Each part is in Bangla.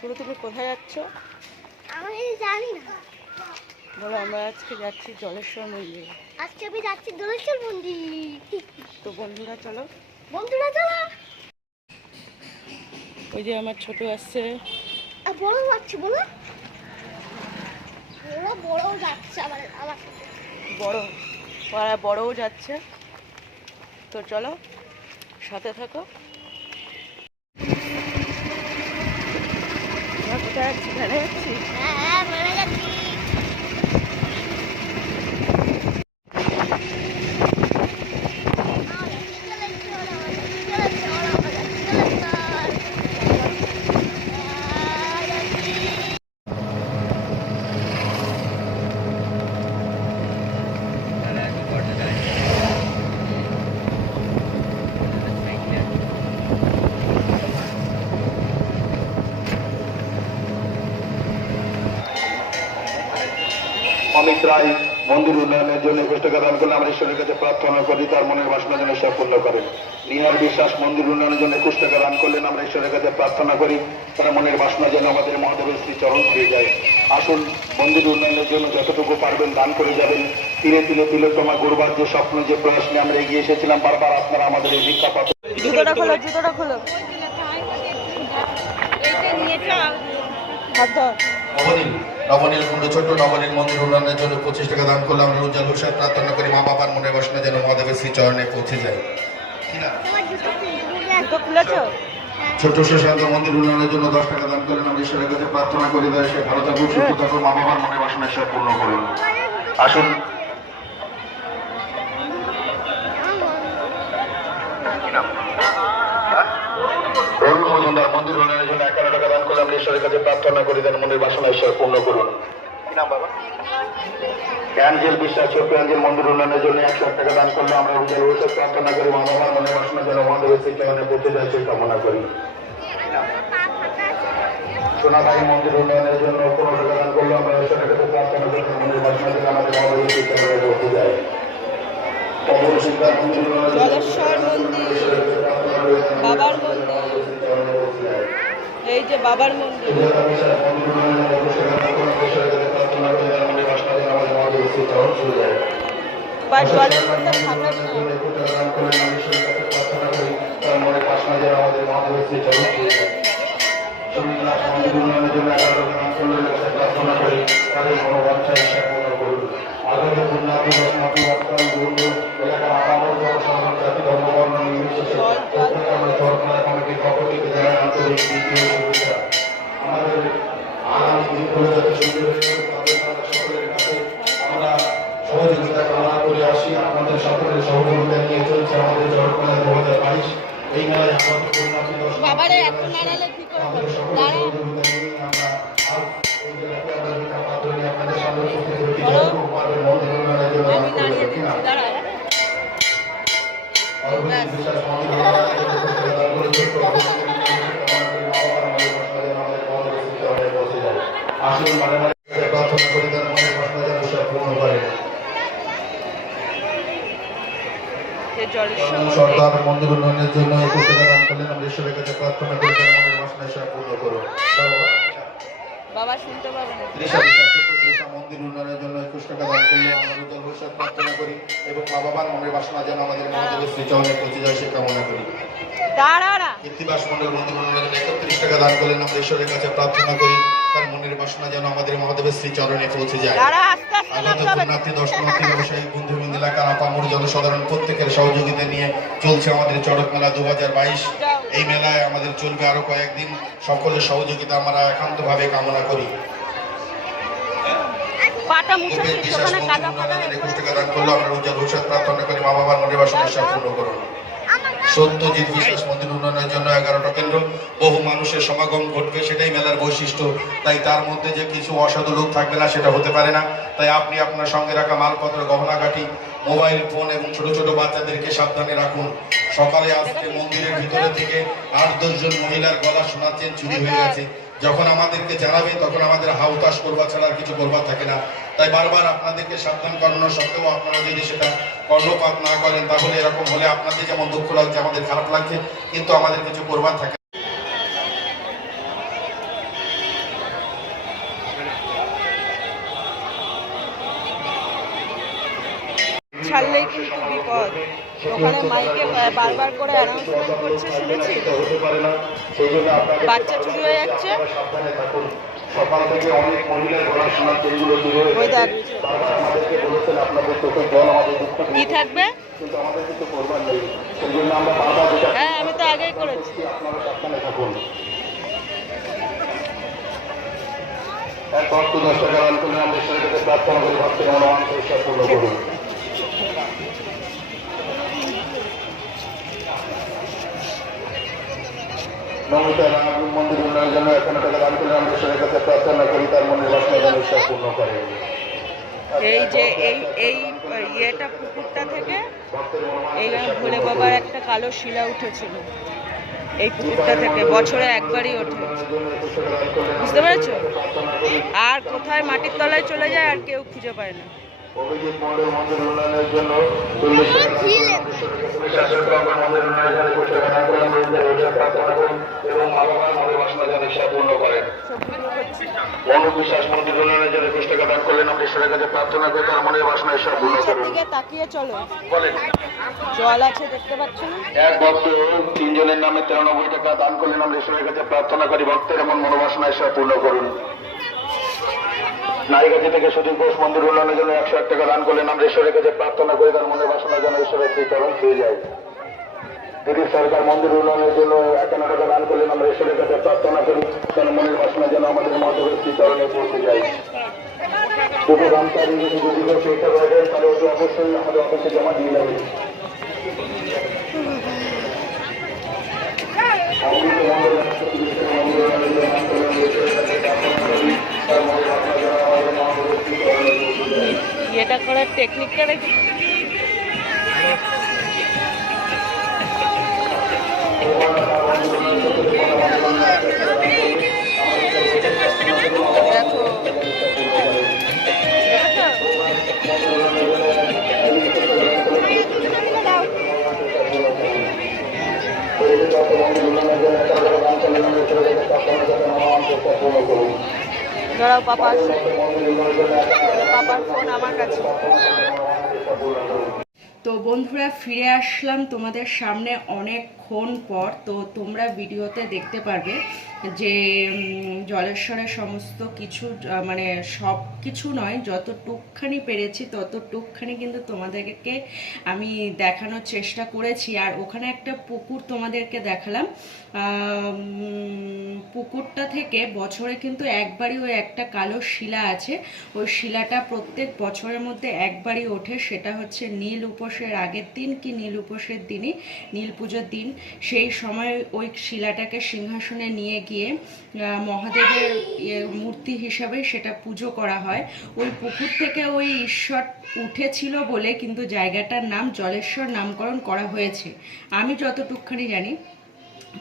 শুরু তুমি কোথায় যাচ্ছ? আমি জানি না। বলো। আমরা আজকে যাচ্ছি জলেশ্বর মন্দিরে। আজকে আমি যাচ্ছি জলেশ্বর মন্দির। তো বন্ধুরা চলো। বন্ধুরা চলো। ওই যে আমার ছোট আসছে। বড় যাচ্ছে বলো। বড় যাচ্ছে আমার সাথে। বড়ও যাচ্ছে। তো চলো সাথে থাকো। আমরা কোথায় যাচ্ছি? মেলা যাচ্ছি। হ্যাঁ মেলা যাচ্ছি। অমিত রায় মন্দির উন্নয়নের জন্য 21 টাকা দান করলে আমরা ঈশ্বরের কাছে প্রার্থনা করি তার মনের বাসনা যেন সে পূর্ণ করেন। নিহার বিশ্বাস মন্দির উন্নয়নের জন্য 21 টাকা দান করলেন, আমরা ঈশ্বরের কাছে প্রার্থনা করি তার মনের বাসনা যেন আমাদের মহাদেবের শ্রী চরণ হয়ে যায়। আসুন মন্দির উন্নয়নের জন্য যতটুকু পারবেন দান করে যাবেন। তিলে তিলে তিলে তোমার গড়বার যে স্বপ্ন, যে প্রয়াস নিয়ে আমরা এগিয়ে এসেছিলাম, বারবার আপনারা আমাদের এই ভিক্ষা পাত্র। জুতোটা খোলো, জুতোটা খোলো। নবনীল কুণ্ড ছোট নবনীল মন্দির উন্নয়নের জন্য 25 টাকা দান করলে আমরা উজ্জ্বল উৎসাহ প্রার্থনা করি মা বাবার মনের বাসনা যেন মহাদেবের শ্রী চরণে পৌঁছে যায়। ছোট সুশান্ত মন্দির উন্নয়নের জন্য 10 টাকা দান করলেন, আমরা ঈশ্বরের কাছে প্রার্থনা করি তাই সে ভালো থাকুক, সুস্থ থাকুক, মা বাবার মনের বাসনা সে পূর্ণ করুন। আসুন অরুণ মজুমদার মন্দির উন্নয়নের জন্য 51 টাকা দান করলে আমরা ঈশ্বরের কাছে প্রার্থনা করি তার মনের বাসনা ঈশ্বর পূর্ণ করুন। কি নাম বাবা? অ্যাঞ্জেল বিশ্বাস ছোট্ট অ্যাঞ্জেল মন্দির উন্নয়নের জন্য 100 টাকা দান করলে আমরা উজ্জ্বল ভবিষ্যৎ প্রার্থনা করি মা বাবার মনের বাসনা যেন মহাদেবের শ্রী চরণে পৌঁছে যায় সেই কামনা করি। সোনাবাই মন্দির উন্নয়নের জন্য 15 টাকা দান করলে আমরা ঈশ্বরের কাছে প্রার্থনা করি মনের বাসনা যেন আমাদের মহাদেবের শ্রী চরণে পৌঁছে যায়। জলেশ্বর মন্দির, বাবার মন্দির, এই যে বাবার মন্দির। জলের মধ্যে থাকলাম না। সহযোগিতা কামনা করে আসি। আপনাদের সকলের সহযোগিতা নিয়ে চলছে আমাদের জড়কমেলা 2022। এই মেলায় আমাদের পূর্ণাঙ্গ আপনাদের সামনে আসুন মানে প্রার্থনা করি তার মনের বাসনা যেন সে পূর্ণ করে। সরকার মন্দির উন্নয়নের জন্য 21 টাকা দান করলেন, আমরা ঈশ্বরের কাছে প্রার্থনা করি তার মনের বাসনা সে পূর্ণ করুন। বাবা শুনতে পাবে না। মন্দির উন্নয়নের জন্য 21 টাকা দান করলে আমরা উজ্জ্বল ভবিষ্যৎ প্রার্থনা করি এবং মা বাবার মনের বাসনা যেন আমাদের মহাদেবের শ্রী চরণে পৌঁছে যায় সে কামনা করি। কীর্তিবাস মন্ডল মন্দির উন্নয়নের জন্য 31 টাকা দান করলেন, আমরা ঈশ্বরের কাছে প্রার্থনা করি তার মনের বাসনা যেন আমাদের মহাদেবের শ্রী চরণে পৌঁছে যায়। আগত পুণ্যার্থী দর্শনার্থী ব্যবসায়িক বন্ধুবৃন্দ এলাকার আপামর জনসাধারণ প্রত্যেকের সহযোগিতা নিয়ে চলছে আমাদের চড়ক মেলা 2022। এই মেলায় আমাদের চলবে আরো কয়েকদিন। সকলের সহযোগিতা আমরা একান্তভাবে কামনা করি। 21 টাকা দান করলে আমরা উজ্জ্বল ভবিষ্যৎ প্রার্থনা করি মা বাবার মনের বাসনা পূর্ণ করুন। সত্যজিৎ বিশ্বাস মন্দির উন্নয়নের জন্য 11টা কেন্দ্র, বহু মানুষের সমাগম ঘটবে, সেটাই মেলার বৈশিষ্ট্য। তাই তার মধ্যে যে কিছু অসাধু লোক থাকবে না সেটা হতে পারে না। তাই আপনি আপনার সঙ্গে রাখা মালপত্র, গহনাগাটি, মোবাইল ফোন এবং ছোট ছোট বাচ্চাদেরকে সাবধানে রাখুন। সকালে আজকে মন্দিরের ভিতরে থেকে 8-10 জন মহিলার গলা সোনার চেন চুরি হয়ে গেছে। যখন আমাদেরকে জানাবে তখন আমাদের হাউতাস করবা ছাড়া আর কিছু করবার থাকে না। তাই বারবার আপনাদেরকে সাবধান করানো সত্ত্বেও আপনারা যদি সেটা কর্ণপাত না করেন তাহলে এরকম হলে আপনাদের যেমন দুঃখ লাগছে, আমাদের খারাপ লাগছে, কিন্তু আমাদের কিছু করবার থাকে। গেলেই কিন্তু বিপদ। ওখানে মাইকে বারবার করে অ্যানাউন্সমেন্ট করছে, শুনেছি বাচ্চা চুরি হয়ে যাচ্ছে। সকাল থেকে অনেক মহিলার গলা শোনাচ্ছে, এগুলো দূরে ওই দেখ আমাদেরকে বলেছেন আপনাদের চোখের জল আমাদের দুঃখ কি থাকবে, কিন্তু আমাদের কিছু করবার নেই। সেই জন্য আমরা বাধা দিতে, হ্যাঁ আমি তো আগেই করেছি। আপনারা সাবধানে থাকুন। এক ভক্ত 10 টাকা দান করলে আমরা ঈশ্বরের কাছে প্রার্থনা করি ভক্তের মনোবাঞ্ছা ঈশ্বর পূর্ণ করুন। নমিতা রাম মন্দির উন্নয়নের জন্য 1 টাকা দান করলে আমরা ঈশ্বরের কাছে প্রার্থনা করি তার মনের বাসনা যেন ঈশ্বর পূর্ণ করে। এই যে এই ইয়েটা পুকুরটা থেকে এই ভোলে বাবার একটা কালো শিলা উঠেছিল, এই পুকুরটা থেকে বছরে একবারই ওঠে, বুঝতে পেরেছো? আর কোথায় মাটির তলায় চলে যায় আর কেউ খুঁজে পায় না। অভিজিৎ মন্ডল মন্দির উন্নয়নের জন্য 40 টাকা এবং বাবার মনের বাসনা যেন ঈশ্বর পূর্ণ করেন। বিশ্বাস মন্দির উন্নয়নের জন্য 20 টাকা দান করলেন আমরা ঈশ্বরের কাছে প্রার্থনা করি তার মনের বাসনা ঈশ্বর পূর্ণ করুন। দিকে তাকিয়ে চলো, বলেন জল আছে দেখতে পাচ্ছ না? এক ভক্ত 3 জনের নামে 93 টাকা দান করলেন আমরা ঈশ্বরের কাছে প্রার্থনা করি ভক্তের এমন মনোবাসনা ঈশ্বর পূর্ণ করুন। নাইগাছি থেকে সুদীপ ঘোষ মন্দির উন্নয়নের জন্য 101 টাকা দান করলেন আমরা ঈশ্বরের কাছে প্রার্থনা করি তার মনের বাসনা যেন ঈশ্বরের শ্রীচরণ ছুঁয়ে যায়। দিলীপ সরকার মন্দির উন্নয়নের জন্য 51 টাকা দান করলেন আমরা ঈশ্বরের কাছে প্রার্থনা করি তার মনের বাসনা যেন আমাদের মন্দিরের শ্রীচরণে পৌঁছে যায়। দুটো রামচারি যদি কেউ চেষ্টা করেন তাহলে ওটি অবশ্যই আমাদের অফিসে জমা দিয়ে যাবে। এটা করার টেকনিকটা দেখি। দেখো ধরাও পাপা আসছে, পাপার ফোন আমার কাছে। তো বন্ধুরা ফিরে আসলাম তোমাদের সামনে অনেকক্ষণ পর। তো তোমরা ভিডিওতে দেখতে পারবে যে জলেশ্বরের সমস্ত কিছু, মানে সব কিছু নয়, যতটুকখানি পেরেছি ততটুকখানি কিন্তু তোমাদেরকে আমি দেখানোর চেষ্টা করেছি। আর ওখানে একটা পুকুর তোমাদেরকে দেখালাম, পুকুরটা থেকে বছরে কিন্তু একবারই ওই একটা কালো শিলা আছে, ওই শিলাটা প্রত্যেক বছরের মধ্যে একবারই ওঠে, সেটা হচ্ছে নীল উপোসের আগের দিন কি নীল উপোসের দিনই, নীল পুজোর দিন। সেই সময় ওই শিলাটাকে সিংহাসনে নিয়ে গিয়ে মহাদেবের মূর্তি হিসাবে সেটা পুজো করা হয়। ওই পুকুর থেকে ওই ঈশ্বর উঠেছিল বলে কিন্তু জায়গাটার নাম জলেশ্বর নামকরণ করা হয়েছে, আমি যতটুকখানি জানি।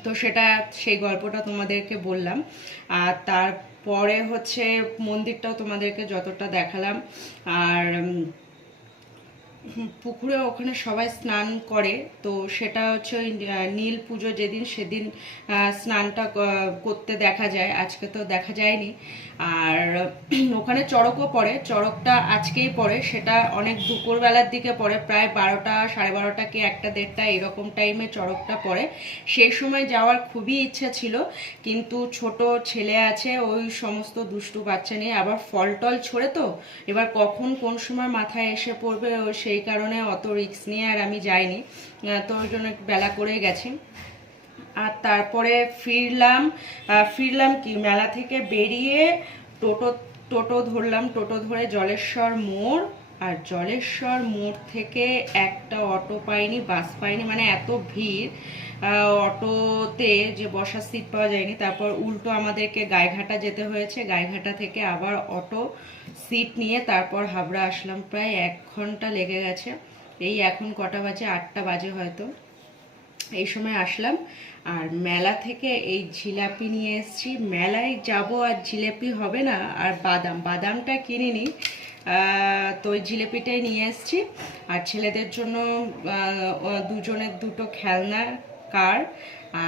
তো সেটা সেই গল্পটা তোমাদেরকে বললাম। আর তারপরে হচ্ছে মন্দিরটাও তোমাদেরকে যতটা দেখালাম। আর পুকুরে ওখানে সবাই স্নান করে, তো সেটা হচ্ছে ওই নীল পুজো যেদিন সেদিন স্নানটা করতে দেখা যায়, আজকে তো দেখা যায়নি। আর ওখানে চড়কও পড়ে, চড়কটা আজকেই পড়ে, সেটা অনেক দুপুরবেলার দিকে পড়ে, প্রায় 12টা 12:30 কি 1টা 1:30 এরকম টাইমে চড়কটা পড়ে। সেই সময় যাওয়ার খুবই ইচ্ছা ছিল, কিন্তু ছোট ছেলে আছে, ওই সমস্ত দুষ্টু বাচ্চা নিয়ে আবার ফল টল ছড়ে, তো এবার কখন কোন সময় মাথায় এসে পড়বে সেই কারণে অত রিস্ক নিয়ে আর আমি যাইনি, তো ওই জন্য বেলা করে গেছি। আর তারপরে ফিরলাম কি মেলা থেকে বেরিয়ে টোটো ধরলাম, টোটো ধরে জলেশ্বর মোড়, আর জলেশ্বর মোড় থেকে একটা অটো পাইনি, বাস পাইনি, মানে এত ভিড় অটোতে যে বসার সিট পাওয়া যায়নি। তারপর উল্টো আমাদেরকে গাইঘাটা যেতে হয়েছে, গাইঘাটা থেকে আবার অটো সিট নিয়ে তারপর হাবড়া আসলাম, প্রায় 1 ঘন্টা লেগে গেছে। এই এখন কটা বাজে, 8টা বাজে হয়তো, এই সময় আসলাম। আর মেলা থেকে এই জিলাপি নিয়ে এসেছি, মেলায় যাব আর জিলাপি হবে না, আর বাদামটা কিনিনি, তো ওই জিলাপিটাই নিয়ে এসেছি। আর ছেলেদের জন্য দুজনের দুটো খেলনা কার,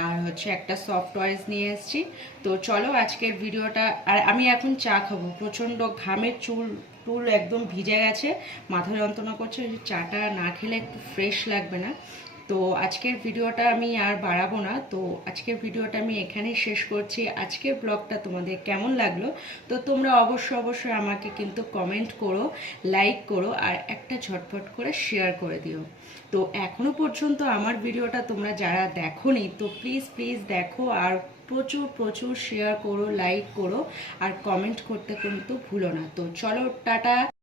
আর হচ্ছে একটা সফট টয়েস নিয়ে এসেছি। তো চলো আজকের ভিডিওটা, আর আমি এখন চা খাবো, প্রচণ্ড ঘামের টুল একদম ভিজে গেছে, মাথা যন্ত্রণা করছে, ওই যে চাটা না খেলে একটু ফ্রেশ লাগবে না। তো আজকের ভিডিওটা আমি আর বাড়াবো না, তো আজকের ভিডিওটা আমি এখানেই শেষ করছি। আজকের ব্লগটা তোমাদের কেমন লাগলো তো তোমরা অবশ্যই আমাকে কিন্তু কমেন্ট করো, লাইক করো, আর একটা ঝটপট করে শেয়ার করে দিও। তো এখনো পর্যন্ত আমার ভিডিওটা তোমরা যারা দেখোনি তো প্লিজ দেখো, আর প্রচুর শেয়ার করো, লাইক করো, আর কমেন্ট করতে কিন্তু ভুলো না। তো চলো টাটা।